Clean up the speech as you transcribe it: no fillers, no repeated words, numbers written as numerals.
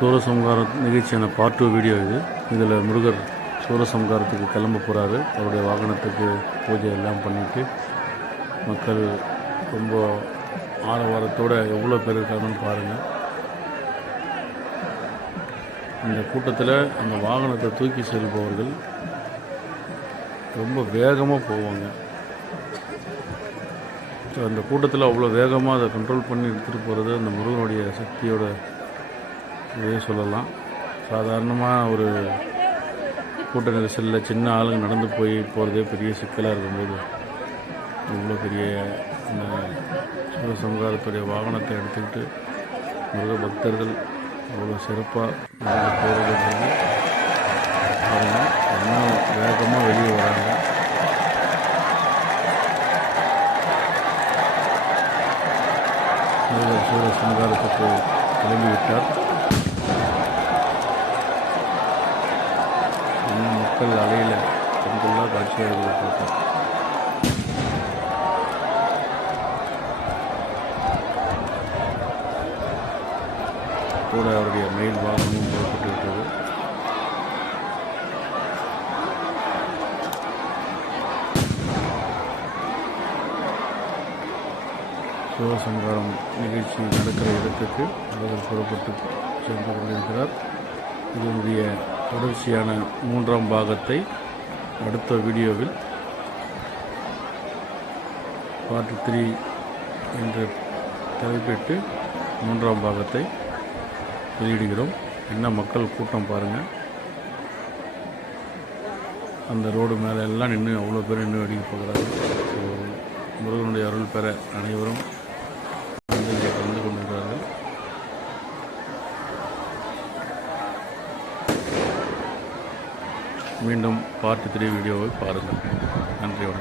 சூரசம்ஹாரம் நிகழ்ச்சியான part 2 video இது. இதில் முருகர் சூரசம்ஹாரத்துக்கு கிளம்ப போகிறாரு. அவருடைய வாகனத்துக்கு பூஜை எல்லாம் பண்ணிவிட்டு மக்கள் ரொம்ப ஆரவாரத்தோடு எவ்வளோ பேர் இருக்காங்கன்னு பாருங்கள். இந்த கூட்டத்தில் அந்த வாகனத்தை தூக்கி செல்பவர்கள் ரொம்ப வேகமாக போவாங்க. ஸோ அந்த கூட்டத்தில் அவ்வளோ வேகமாக அதை கண்ட்ரோல் பண்ணி எடுத்துகிட்டு போகிறது அந்த முருகனுடைய சக்தியோட இதே சொல்லலாம். சாதாரணமாக ஒரு கூட்ட நெரிசலில் சின்ன ஆளுங்க நடந்து போய் போகிறதே பெரிய சிக்கலாக இருக்கும்போது இவ்வளோ பெரிய இந்த சூரசம்ஹாரத்துடைய வாகனத்தை எடுத்துக்கிட்டு முருக பக்தர்கள் அவ்வளோ சிறப்பாக நடந்து போகிறதுன்றது பாருங்கள். இன்னும் வேகமாக வெளியே வராங்க. முருகர் சூரசம்ஹாரத்துக்கு கிளம்பிவிட்டார். இன்னும் மக்கள் அலையில் கண்கொள்ளா காட்சியாக பார்த்தார். கூட அவருடைய மெயில் வாகனமும் புறப்பட்டு விட்டது. சூரசம்ஹாரம் நிகழ்ச்சி நடக்கிற இடத்துக்கு அவர்கள் புறப்பட்டு சென்று கொண்டிருக்கிறார். இதனுடைய தொடர்ச்சியான 3ஆம் பாகத்தை அடுத்த வீடியோவில் பார்ட் 3 என்று தலைப்பிட்டு 3ஆம் பாகத்தை வெளியிடுகிறோம். என்ன மக்கள் கூட்டம் பாருங்கள். அந்த ரோடு மேலே எல்லாம் நின்று அவ்வளோ பேர் நின்று அடிக்க போகிறாங்க. ஸோ முருகனுடைய அருள் பெற அனைவரும் இங்கே கலந்து கொண்டிருக்கிறார்கள். மீண்டும் பார்ட் 3 வீடியோவை பாருங்கள். நன்றி, வணக்கம்.